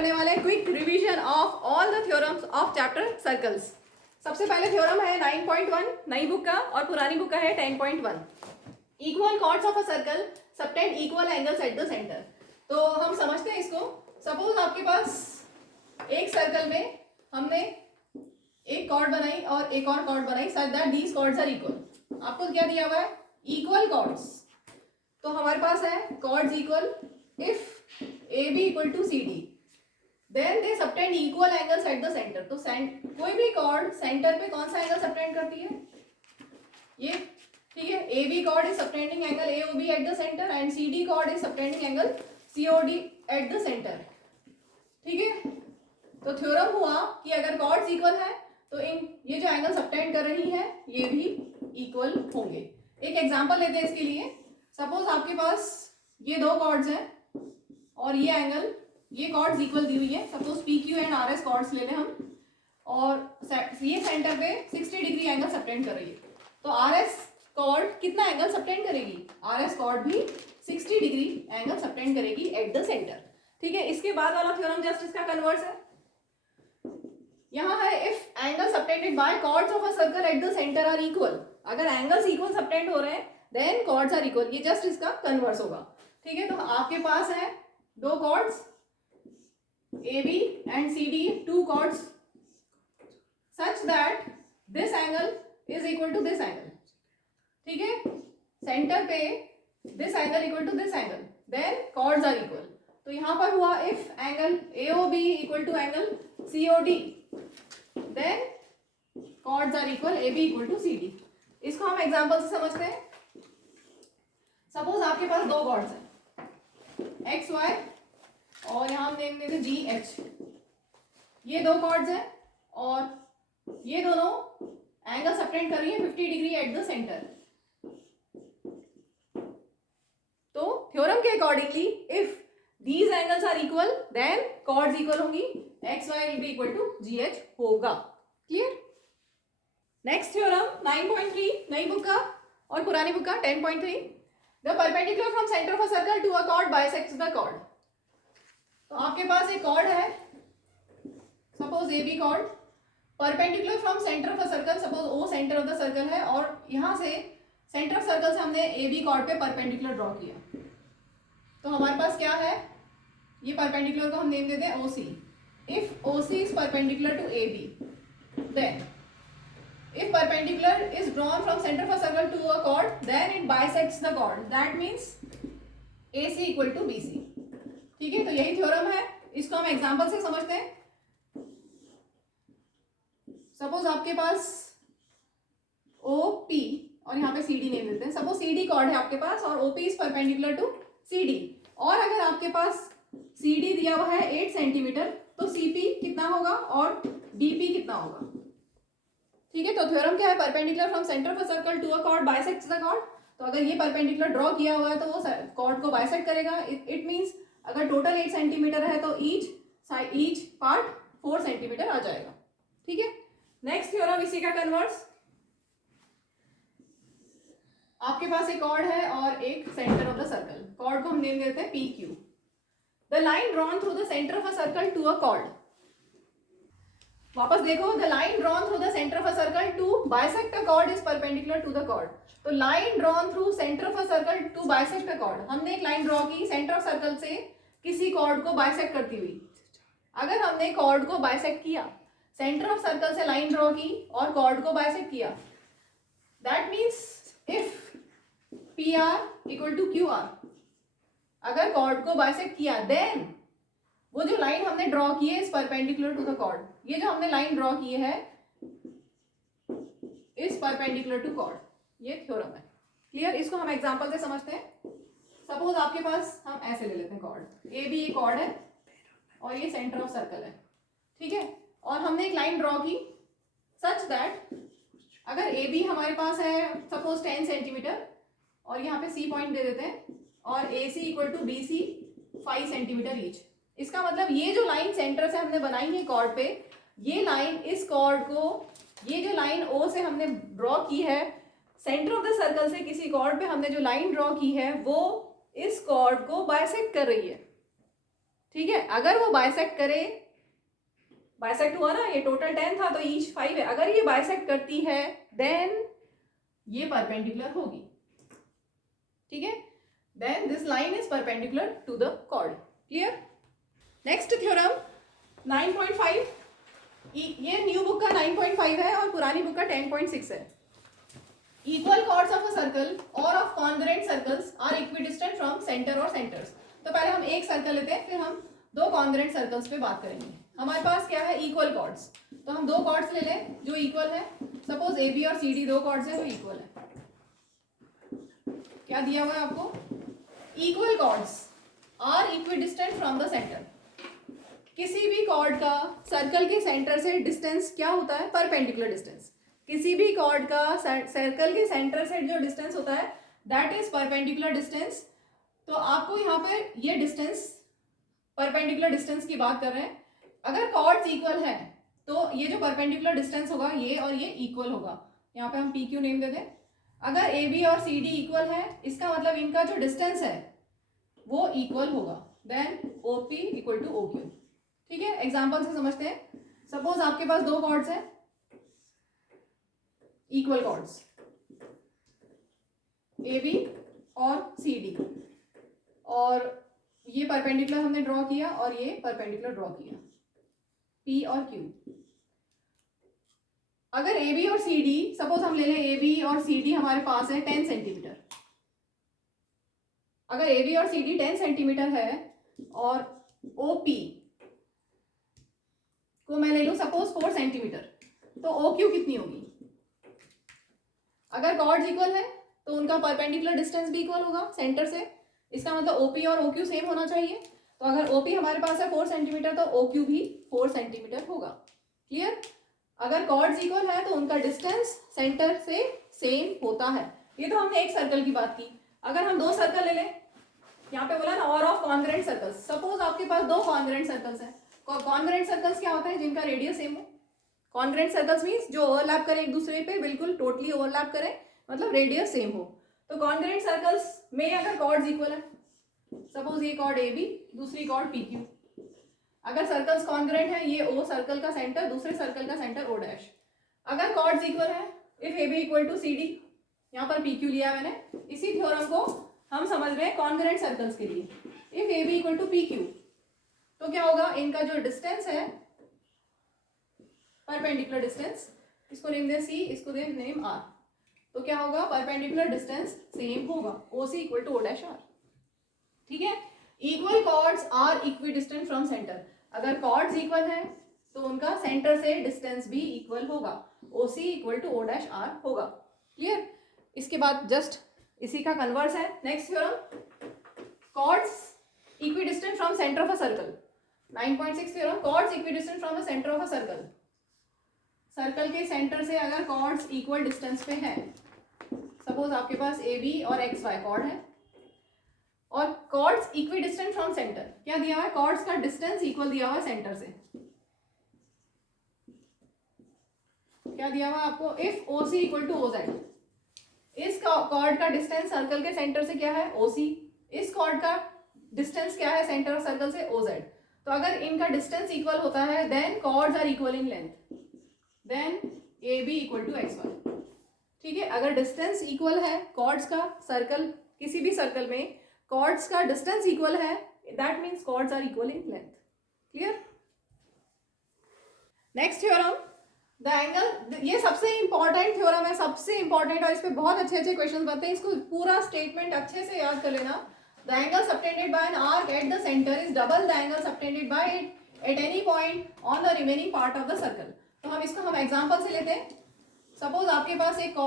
करने वाले हैं quick revision of all the theorems of chapter circles. सबसे पहले थ्योरम है 9.1 नई बुक का और पुरानी बुक का है 10.1। Equal chords of a circle subtend equal angles at the centre. तो हम समझते हैं इसको। सपोज आपके पास एक सर्कल में हमने एक कॉर्ड बनाई और एक और कॉर्ड बनाई such that these chords are equal. आपको क्या दिया हुआ है? Equal chords. तो हमारे पास है chords equal if AB equal to CD then they subtend equal angles at the centre. तो कोई भी कॉर्ड सेंटर पे कौन सा एंगल सबटेंड करती है? ये, ठीक है। AB chord is subtending angle AOB at the centre and CD chord is subtending angle COD at the centre, ठीक है। तो थ्योरम हुआ कि अगर कॉर्ड्स इक्वल है तो ये जो एंगल सबटेंड कर रही है ये भी इक्वल होंगे। एक एग्जांपल लेते हैं इसके लिए। सपोज आपके पास ये दो कॉर्ड्स हैं और ये एंगल, ये कॉर्ड्स इक्वल दी हुई है। Suppose PQ and RS chords ले लें हम और ये सेंटर पे 60 डिग्री एंगल सबटेंड कर रही है। तो RS कॉर्ड कितना एंगल सबटेंड करेगी? RS कॉर्ड भी 60 डिग्री एंगल सबटेंड करेगी एट द सेंटर, ठीक है। इसके बाद वाला थ्योरम जस्ट इसका कन्वर्स है। यहाँ है if angle subtended by chords of a circle at the centre are equal. अगर एंगल्स इक्वल सबटेंड हो रहे हैं देन कॉर्ड्स आर इक्वल। ये जस्ट इसका कन्वर्स होगा, ठीक है। तो आपके पास है दो chords AB and CD, two chords such that this angle is equal to this angle, ठीक है। सेंटर पे this angle equal to this angle, then chords are equal। तो यहाँ पर हुआ if angle AOB equal to angle COD, then chords are equal, AB equal to CD। इसको हम example से समझते हैं। सपोज आपके पास दो कॉर्ड्स हैं XY और यहाँ हम नेम देते GH। ये दो कॉर्ड्स हैं और ये दोनों एंगल सबटेंड कर रही है 50 डिग्री एट द सेंटर। तो थ्योरम के accordingly if these angles are equal then chords equal होंगी, XY will be equal to GH होगा। क्लियर? नेक्स्ट थ्योरम 9.3 नई बुक का और पुरानी बुक का 10.3। The perpendicular from centre of a circle to a chord bisects the chord. तो आपके पास एक कॉर्ड है, suppose AB chord, perpendicular from centre of a circle, suppose O centre of the circle है और यहाँ से सेंटर ऑफ सर्कल से हमने AB कॉर्ड पे परपेंडिकुलर ड्रॉ किया। तो हमारे पास क्या है? ये परपेंडिकुलर को हम नेम देते हैं OC। If OC is perpendicular to AB then if perpendicular is drawn from center of a circle to a chord then it bisects the chord, that means AC equal to BC, ठीक है। तो यही theorem है, इसको हम example से समझते हैं। सपोज आपके पास OP और यहाँ पे CD नेम देते हैं। सपोज CD कॉर्ड है आपके पास और OP is perpendicular to CD और अगर आपके पास CD दिया हुआ है 8 सेंटीमीटर तो CP कितना होगा और DP कितना होगा, ठीक है। तो थ्योरम क्या है? Perpendicular from centre of a circle to a chord bisects the chord. तो अगर ये परपेंडिकुलर ड्रॉ किया हुआ है तो वो कॉर्ड को बाइसेक्ट करेगा। इट मींस अगर टोटल 8 सेंटीमीटर है तो ईच पार्ट 4 सेंटीमीटर आ जाएगा, ठीक है। नेक्स्ट थ्योरम इसी का कन्वर्स। आपके पास एक कॉर्ड है और एक centre of the circle. Chord को हम नेम देते हैं PQ। The line drawn through the centre of a circle to a chord. वापस देखो, the line drawn through the centre of a circle to bisect a chord is perpendicular to the chord. तो line drawn through centre of a circle to bisect a chord. हमने एक line draw की centre of circle से किसी cord को bisect करती हुई। अगर हमने कॉर्ड को बाइसेक्ट किया, सेंटर ऑफ सर्कल से लाइन ड्रॉ की और कॉर्ड को बाइसेक्ट किया, that means if PR equal to QR, अगर कॉर्ड को बाइसेक्ट किया देन वो जो लाइन हमने ड्रॉ की है is perpendicular to the chord. ये जो हमने लाइन ड्रॉ की है इज परपेंडिकुलर टू कॉर्ड। ये थ्योरम है। क्लियर? इसको हम एग्जांपल से समझते हैं। सपोज आपके पास हम ऐसे ले लेते हैं कॉर्ड AB, ये कॉर्ड है और ये सेंटर ऑफ सर्कल है, ठीक है। और हमने एक लाइन ड्रॉ की सच दैट अगर AB हमारे पास है सपोज 10 सेंटीमीटर और यहाँ पे C पॉइंट दे देते हैं और AC equal to BC 5 centimetre each. इसका मतलब ये जो लाइन सेंटर से हमने बनाई है कॉर्ड पे, ये लाइन इस कॉर्ड को, ये जो लाइन O से हमने ड्रॉ की है सेंटर ऑफ द सर्कल से किसी कॉर्ड पे हमने जो लाइन ड्रॉ की है वो इस कॉर्ड को बाइसेक्ट कर रही है। ठीक है, अगर वो बाइसेक्ट करे, बाइसेक्ट हुआ ना, ये टोटल 10 था तो ईच 5 है, अगर ये बाइसेक्ट करती है देन ये परपेंडिकुलर होगी, ठीक है, then this line is perpendicular to the chord. Clear? Next theorem 9.5, ये न्यू बुक का 9.5 है और पुरानी बुक का 10.6 है। Equal chords of a circle और of congruent circles are equidistant from centre और सेंटर्स। तो पहले हम एक सर्कल लेते हैं, फिर हम दो कॉन्ग्रुएंट सर्कल्स पे बात करेंगे। हमारे पास क्या है, इक्वल कॉर्ड्स, तो हम दो कॉर्ड्स ले लें जो इक्वल है। सपोज ए बी और सी डी दो कॉर्ड्स है जो इक्वल है। क्या दिया हुआ है आपको, equal chords are equidistant from the centre. किसी भी कॉर्ड का सर्कल के सेंटर से डिस्टेंस क्या होता है, परपेंडिकुलर डिस्टेंस। किसी भी कॉर्ड का सर्कल के सेंटर से जो डिस्टेंस होता है दैट इज परपेंडिकुलर डिस्टेंस। तो आपको यहाँ पर ये डिस्टेंस, परपेंडिकुलर डिस्टेंस की बात कर रहे हैं। अगर कॉर्ड्स इक्वल है तो ये जो परपेंडिकुलर डिस्टेंस होगा ये और ये इक्वल होगा। यहाँ पे हम पी क्यू नेम दे दें। अगर ए बी और सी डी इक्वल है, इसका मतलब इनका जो डिस्टेंस है वो इक्वल होगा, then O P equal to O Q. ठीक है, एग्जाम्पल से समझते हैं। सपोज आपके पास दो कॉर्ड्स हैं, इक्वल कॉर्ड्स ए बी और सी डी, और ये परपेंडिकुलर हमने ड्रॉ किया और ये परपेंडिकुलर ड्रॉ किया, पी और क्यू। अगर ए बी और सी डी, सपोज हम ले लें ए बी और सी डी हमारे पास है 10 सेंटीमीटर। अगर ए बी और सी डी 10 सेंटीमीटर है और ओ पी को मैं ले लूं सपोज 4 सेंटीमीटर, तो ओ क्यू कितनी होगी। अगर कॉर्ड्स इक्वल है तो उनका परपेंडिकुलर डिस्टेंस भी इक्वल होगा सेंटर से। इसका मतलब ओपी और ओक्यू सेम होना चाहिए। तो अगर ओपी हमारे पास है 4 सेंटीमीटर तो ओक्यू भी 4 सेंटीमीटर होगा। क्लियर? अगर कॉर्ड्स इक्वल है तो उनका डिस्टेंस सेंटर से सेम होता है। ये तो हमने एक सर्कल की बात की। अगर हम दो सर्कल ले लें, यहाँ पे बोला ना और ऑफ कॉन्ग्रुएंट सर्कल्स। सपोज आपके पास दो कॉन्ग्रुएंट सर्कल्स हैं। कॉन्ग्रुएंट सर्कल्स क्या होता है, जिनका रेडियस सेम हो। कॉन्ग्रुएंट सर्कल्स मीन्स जो ओवरलैप करें एक दूसरे पे, बिल्कुल टोटली ओवरलैप करें, मतलब रेडियस सेम हो। तो कॉन्ग्रुएंट सर्कल्स में अगर कॉर्ड्स इक्वल है, सपोज ये कॉर्ड ए बी, दूसरी कॉर्ड पी क्यू। अगर सर्कल्स कॉन्ग्रुएंट है, ये ओ सर्कल का सेंटर, दूसरे सर्कल का सेंटर ओ डैश। अगर कॉर्ड्स इक्वल है, if A B equal to C D, यहाँ पर पी क्यू लिया मैंने। इसी थ्योरम को हम समझ रहे हैं कॉन्ग्रुएंट सर्कल्स के लिए। If A B equal to P Q, तो क्या होगा, इनका जो डिस्टेंस है परपेंडिकुलर डिस्टेंस, इसको नेम दे सी, इसको दे नेम आर, तो क्या होगा, परपेंडिकुलर डिस्टेंस सेम होगा, O C equal to O dash R. ठीक है, equal chords are equidistant from centre. अगर कॉर्ड्स इक्वल है तो उनका सेंटर से डिस्टेंस भी इक्वल होगा, O C equal to O dash R होगा। क्लियर? इसके बाद जस्ट इसी का कन्वर्स है next theorem, chords equidistant from centre of a circle. 9.6 theorem, chords equidistant from the centre of a circle. Circle के centre से अगर कॉर्ड्स इक्वल डिस्टेंस पे है, सपोज आपके पास ए बी और एक्स वाई कॉर्ड है, और कॉर्ड्स इक्विडिस्टेंट फ्रॉम सेंटर, क्या दिया हुआ है, कॉर्ड्स का डिस्टेंस इक्वल दिया हुआ है सेंटर से। क्या दिया हुआ आपको, if O C equal to O Z. इस कॉर्ड का डिस्टेंस सर्कल के सेंटर से क्या है, ओ सी। इस कॉर्ड का डिस्टेंस क्या है सेंटर ऑफ सर्कल से, ओ जेड। तो अगर इनका डिस्टेंस इक्वल होता है then chords are equal in length, then A B equal to X Y. ठीक है, अगर डिस्टेंस इक्वल है कॉर्ड्स का, सर्कल किसी भी सर्कल में कॉर्ड्स का डिस्टेंस इक्वल है, that means chords are equal in length. Clear? Next theorem, the angle, ये सबसे इंपॉर्टेंट थ्योरम है, सबसे इंपॉर्टेंट, और इस पे बहुत अच्छे अच्छे क्वेश्चन बनते हैं। इसको पूरा स्टेटमेंट अच्छे से याद कर लेना। The angle subtended by an arc at the centre is double the angle subtended bye it at any point on the remaining part of the circle. तो हम इसको हम एग्जांपल से लेते हैं। सपोज आपके पास एक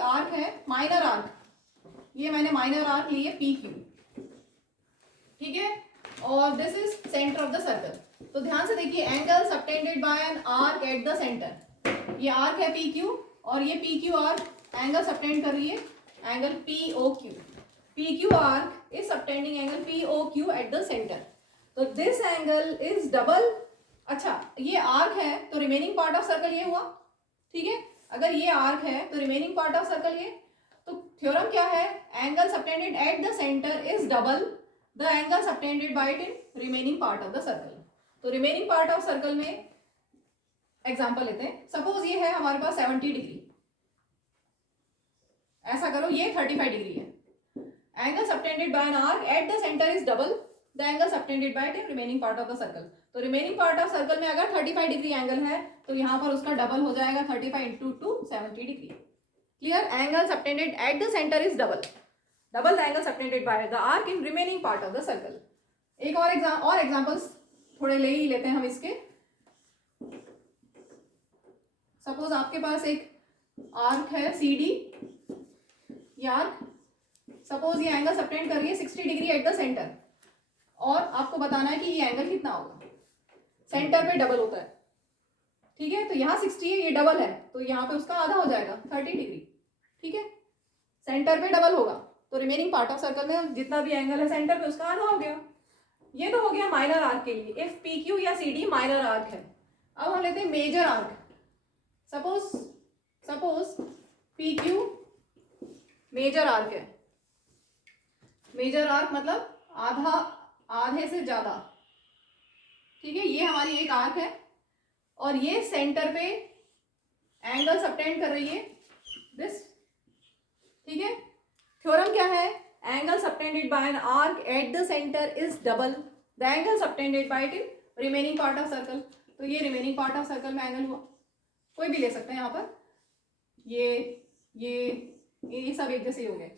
आर्क है, माइनर आर्क, ये मैंने माइनर आर्क लिए पी क्यू, ठीक है, और this is centre of the circle. तो ध्यान से देखिए, angle subtended by an arc at the centre, ये आर्क है पी क्यू और ये P Q arc angle subtend कर रही है angle P O Q. P Q arc is subtending angle P O Q at the centre, तो this angle is double. अच्छा, ये आर्क है तो रिमेनिंग पार्ट ऑफ सर्कल ये हुआ, ठीक है। अगर ये आर्क है तो रिमेनिंग पार्ट ऑफ सर्कल ये, तो थ्योरम क्या है, angle subtended at the centre is double the angle subtended bye it in remaining part of the circle. तो रिमेनिंग पार्ट ऑफ सर्कल में एग्जांपल लेते हैं। सपोज ये है हमारे पास 70 डिग्री, ऐसा करो ये 35 डिग्री है। Angle subtended by an arc at the centre is double the angle subtended bye in remaining part of the circle. तो रिमेनिंग पार्ट ऑफ सर्कल में अगर 35 डिग्री एंगल है तो यहाँ पर उसका डबल हो जाएगा, 35 into 2 70 degree. Clear? Angle subtended at the centre is double the angle subtended by the arc in remaining part of the circle. एक और एग्जांपल्स थोड़े ले ही लेते हैं हम इसके। सपोज आपके पास एक आर्क है सी डी, ये आर्क, सपोज ये एंगल सबटेंड कर रही है 60 डिग्री एट द सेंटर, और आपको बताना है कि ये एंगल कितना होगा। सेंटर पे डबल होता है, ठीक है? तो यहाँ 60 है, ये डबल है, तो यहाँ पे उसका आधा हो जाएगा 30 डिग्री, ठीक है? सेंटर पे डबल होगा तो रिमेनिंग पार्ट ऑफ सर्कल में जितना भी एंगल है सेंटर पे उसका आधा हो गया। ये तो हो गया माइनर आर्क के लिए। इफ पी क्यू या सी डी माइनर आर्क है। अब हम लेते हैं major arc. Suppose P Q major arc है। मेजर आर्क मतलब आधे से ज्यादा, ठीक है? ये हमारी एक आर्क है और ये सेंटर पे एंगल सबटेंड कर रही है दिस, ठीक है? थ्योरम क्या है? Angle subtended by an arc at the centre is double the angle subtended bye it in remaining part of circle. तो ये रिमेनिंग पार्ट ऑफ सर्कल में एंगल हुआ, कोई भी ले सकते हैं यहाँ पर। ये सब एक जैसे ही हो गए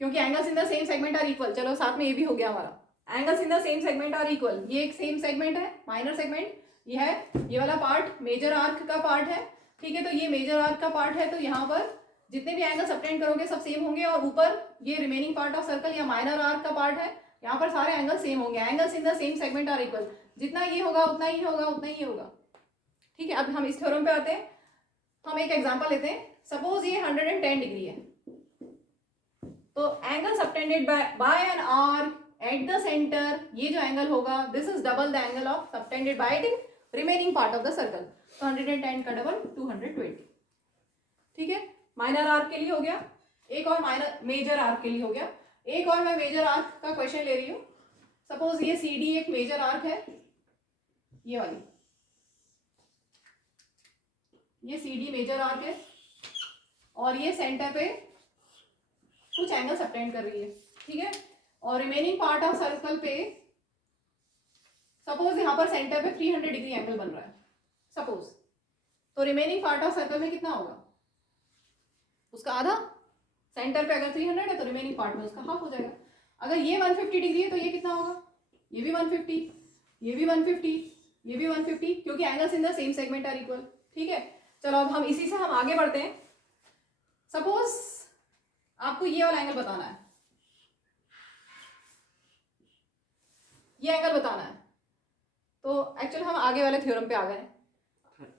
क्योंकि angles in the same segment are equal. चलो साथ में ये भी हो गया हमारा। Angles in the same segment are equal. ये एक सेम सेगमेंट है, माइनर सेगमेंट ये है, ये वाला पार्ट मेजर आर्क का पार्ट है, ठीक है? तो ये मेजर आर्क का पार्ट है, तो यहाँ पर जितने भी एंगल सबटेंड करोगे सब सेम होंगे, और ऊपर ये रिमेनिंग पार्ट ऑफ सर्कल या माइनर आर्क का पार्ट है, यहाँ पर सारे एंगल सेम होंगे। Angles in the same segment are equal. जितना ये होगा उतना ही होगा, उतना ही होगा, ठीक है? अब हम इस थ्योरम पे आते हैं। हम एक एग्जांपल लेते हैं। सपोज ये 110 डिग्री है, तो angle subtended by an arc at the centre, ये जो एंगल होगा this is double the angle of subtended bye it in remaining part of the circle. तो 110 का डबल 220, ठीक है? माइनर आर्क के लिए हो गया। एक और मेजर आर्क के लिए हो गया। एक और मैं मेजर आर्क का क्वेश्चन ले रही हूँ। सपोज ये सी डी एक मेजर आर्क है, ये वाली, ये सी डी मेजर आर्क है और ये सेंटर पे कुछ एंगल सबटेंड कर रही है, ठीक है? और रिमेनिंग पार्ट ऑफ सर्कल पे सपोज यहाँ पर सेंटर पे 300 डिग्री एंगल बन रहा है सपोज। तो रिमेनिंग पार्ट ऑफ सर्कल में कितना होगा? उसका आधा। सेंटर पे अगर 300 है तो रिमेनिंग पार्ट में उसका हाफ हो जाएगा। अगर ये 150 डिग्री है तो ये कितना होगा? ये भी 150, ये भी 150, ये भी 150, क्योंकि angles in the same segment are equal, ठीक है? चलो अब हम इसी से हम आगे बढ़ते हैं। सपोज आपको ये वाला एंगल बताना है, ये एंगल बताना है, तो एक्चुअली हम आगे वाले थ्योरम पे आ गए।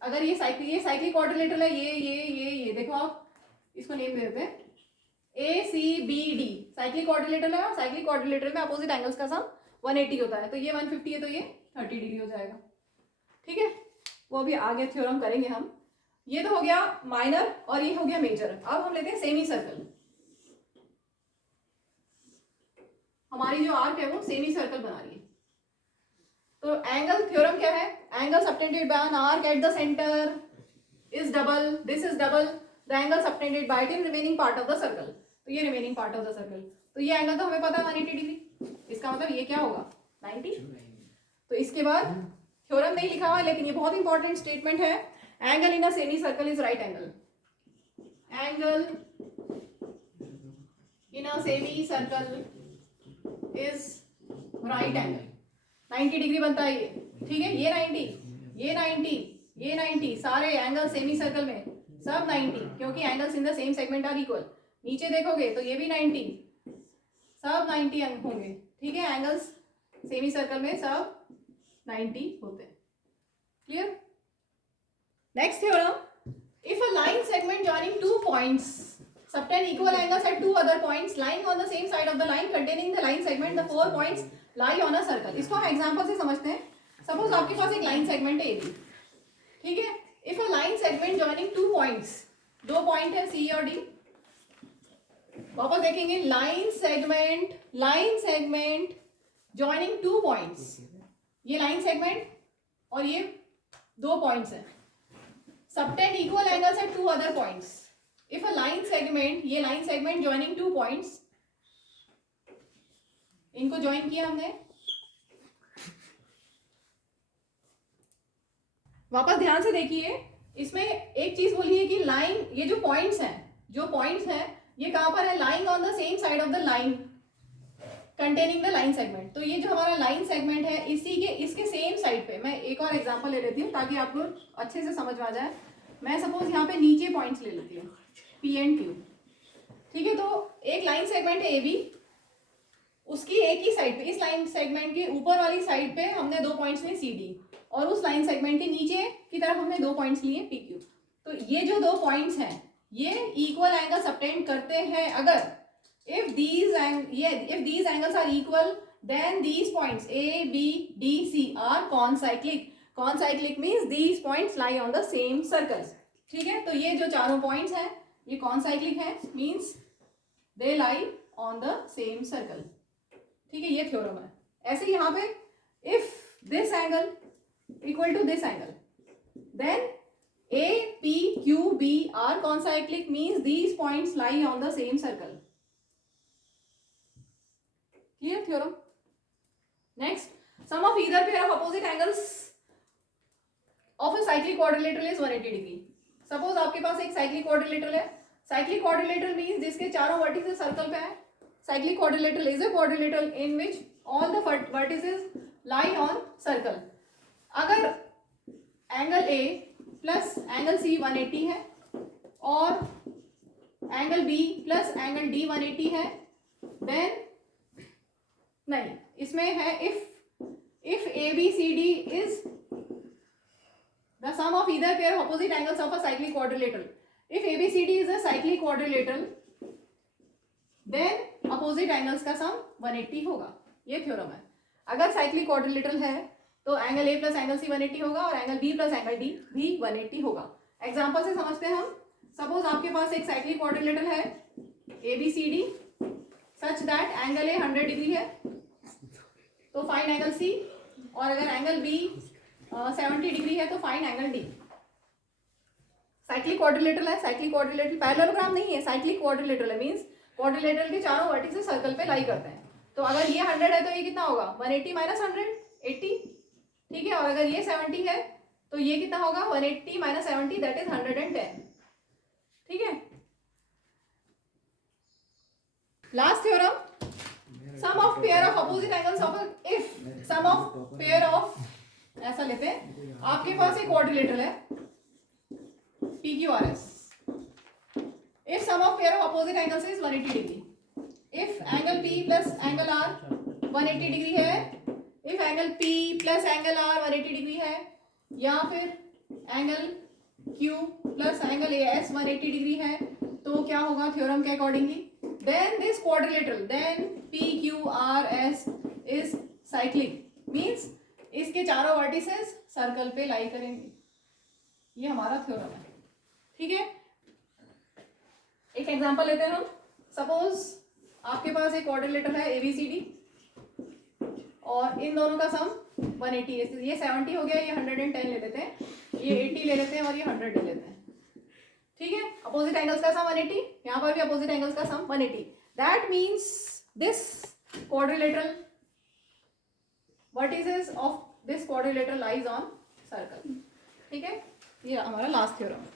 अगर ये साइक्लिक क्वाड्रिलेटरल है, ये देखो आप इसको नेम दे देते हैं ACBD, साइक्लिक क्वाड्रिलेटरल है। और साइक्लिक क्वाड्रिलेटरल में अपोजिट एंगल्स का सम 180 होता है। तो ये 150 है तो ये 30 डिग्री हो जाएगा, ठीक है? वो अभी आगे थ्योरम करेंगे हम। ये तो हो गया माइनर और ये हो गया मेजर। अब हम लेते हैं सेमी सर्कल। हमारी जो आर्क है वो सेमी सर्कल बना रही है। तो एंगल थ्योरम क्या है? Angle subtended by an arc at the centre is double, this is double the angle subtended bye it in remaining part of the circle. तो ये remaining part of the circle, तो ये angle तो हमें पता है 180 डिग्री। इसका मतलब ये क्या होगा? 90। तो इसके बाद थ्योरम नहीं लिखा हुआ लेकिन ये बहुत इंपॉर्टेंट स्टेटमेंट है। Angle in a semi circle is right angle. Angle in a semi circle is right angle. 90 degree बनता है ये, ठीक है? ये 90, ये 90, ये 90, सारे एंगल सेमी सर्कल में सब 90, क्योंकि angles in the same segment are equal. नीचे देखोगे तो ये भी 90, सब 90 अंक होंगे, ठीक है? एंगल्स सेमी सर्कल में सब 90 होते हैं। Clear? Next theorem, if a line segment joining two points subtend equal angles at two other points lying on the same side of the line containing the line segment, the 4 points lie on a circle। इसको हम example से समझते हैं। Suppose आपके पास एक line segment है AB, ठीक है? If a line segment joining two points, दो पॉइंट है C और D। वापस देखेंगे, लाइन सेगमेंट joining 2 points, ये लाइन सेगमेंट और ये 2 पॉइंट्स हैं, subtend equal angles at 2 other points. If a line segment, ये line segment joining 2 points, इनको ज्वाइन किया हमने, वापस ध्यान से देखिए, इसमें एक चीज बोली है कि लाइन, ये जो पॉइंट्स हैं ये कहां पर है, lying on the same side of the line containing the line segment. तो ये जो हमारा लाइन सेगमेंट है इसके सेम साइड पे, मैं एक और एग्जांपल ले लेती हूँ ताकि आपको अच्छे से समझ में आ जाए. मैं सपोज यहाँ पे नीचे पॉइंट्स ले लेती हूँ P एंड Q. ठीक है, तो एक लाइन सेगमेंट है AB, उसकी एक ही साइड पे, इस लाइन सेगमेंट के ऊपर वाली साइड पे हमने 2 पॉइंट्स लिए CD, और उस लाइन सेगमेंट के नीचे की तरफ हमने 2 पॉइंट्स लिए PQ. तो ये जो 2 पॉइंट्स हैं ये इक्वल एंगल सबटेंड करते हैं अगर if these angles are equal, then these points A, B, D, C are concyclic. Concyclic means these points lie on the same circles. ठीक है, तो ये जो चारों पॉइंट्स हैं ये concyclic है, means they lie on the same circle. ठीक है, ये थ्योरम है. ऐसे यहाँ पे if this angle equal to this angle, then A, P, Q, B are concyclic, means these points lie on the same circle. Clear theorem? Next, sum of either pair of opposite angles of a cyclic quadrilateral is 180 degree. Suppose आपके पास एक cyclic quadrilateral है. Cyclic quadrilateral means जिसके चारों vertices circle पे हैं. Cyclic quadrilateral is a quadrilateral in which all the vertices lie on circle. अगर angle A plus angle C 180 है और angle B plus angle D 180 है, then नहीं, इसमें है if ABCD is the sum of either pair of opposite angles of a cyclic quadrilateral. If ABCD is a cyclic quadrilateral, then opposite angles का sum 180 होगा. ये theorem है. अगर cyclic quadrilateral है तो angle A plus angle C 180 होगा और angle B plus angle D भी 180 होगा. एग्जाम्पल से समझते हैं हम. सपोज आपके पास एक साइक्लिक क्वाड्रिलेटरल है ABCD such that angle A 100 degree है, तो फाइंड एंगल C, और अगर एंगल B 70 डिग्री है तो find angle D. Cyclic quadrilateral है. साइक्लिक क्वाड्रिलेटरल पैरेललोग्राम नहीं है, साइक्लिक क्वाड्रिलेटरल है, मींस क्वाड्रिलेटरल के चारों वर्टिसेस सर्कल पे लाई करते हैं. तो अगर ये 100 है तो ये कितना होगा, 180 माइनस 100 80. ठीक है, और अगर ये 70 है तो ये कितना होगा, 180 माइनस 70 दैट इज 110. ठीक है. Last theorem, sum of pair of opposite angles of if sum of pair of, ऐसा लेते हैं आपके पास एक क्वाड्रिलेटरल है PQRS. If sum of pair of opposite angles is 180 degree, if angle P plus angle R 180 degree है, if angle P plus angle R 180 degree है, या फिर angle Q plus angle AS 180 degree है, तो क्या होगा theorem के accordingly, then this quadrilateral, then PQRS is cyclic, means इसके चारों वर्टिसेस सर्कल पे लाई करेंगे. ये हमारा थ्योरम है. ठीक है, एक एग्जांपल लेते हैं हम. सपोज आपके पास एक क्वाड्रिलेटरल है ABCD और इन दोनों का सम 180 है. ये 70 हो गया, ये 110 ले लेते हैं, ये 80 ले लेते हैं और ये 100 ले लेते हैं. ठीक है, अपोजिट एंगल्स का सम 180, यहाँ पर भी अपोजिट एंगल्स का सम 180. That means this quadrilateral vertices of this quadrilateral lies on circle. ठीक है, ये हमारा लास्ट थ्योरम है.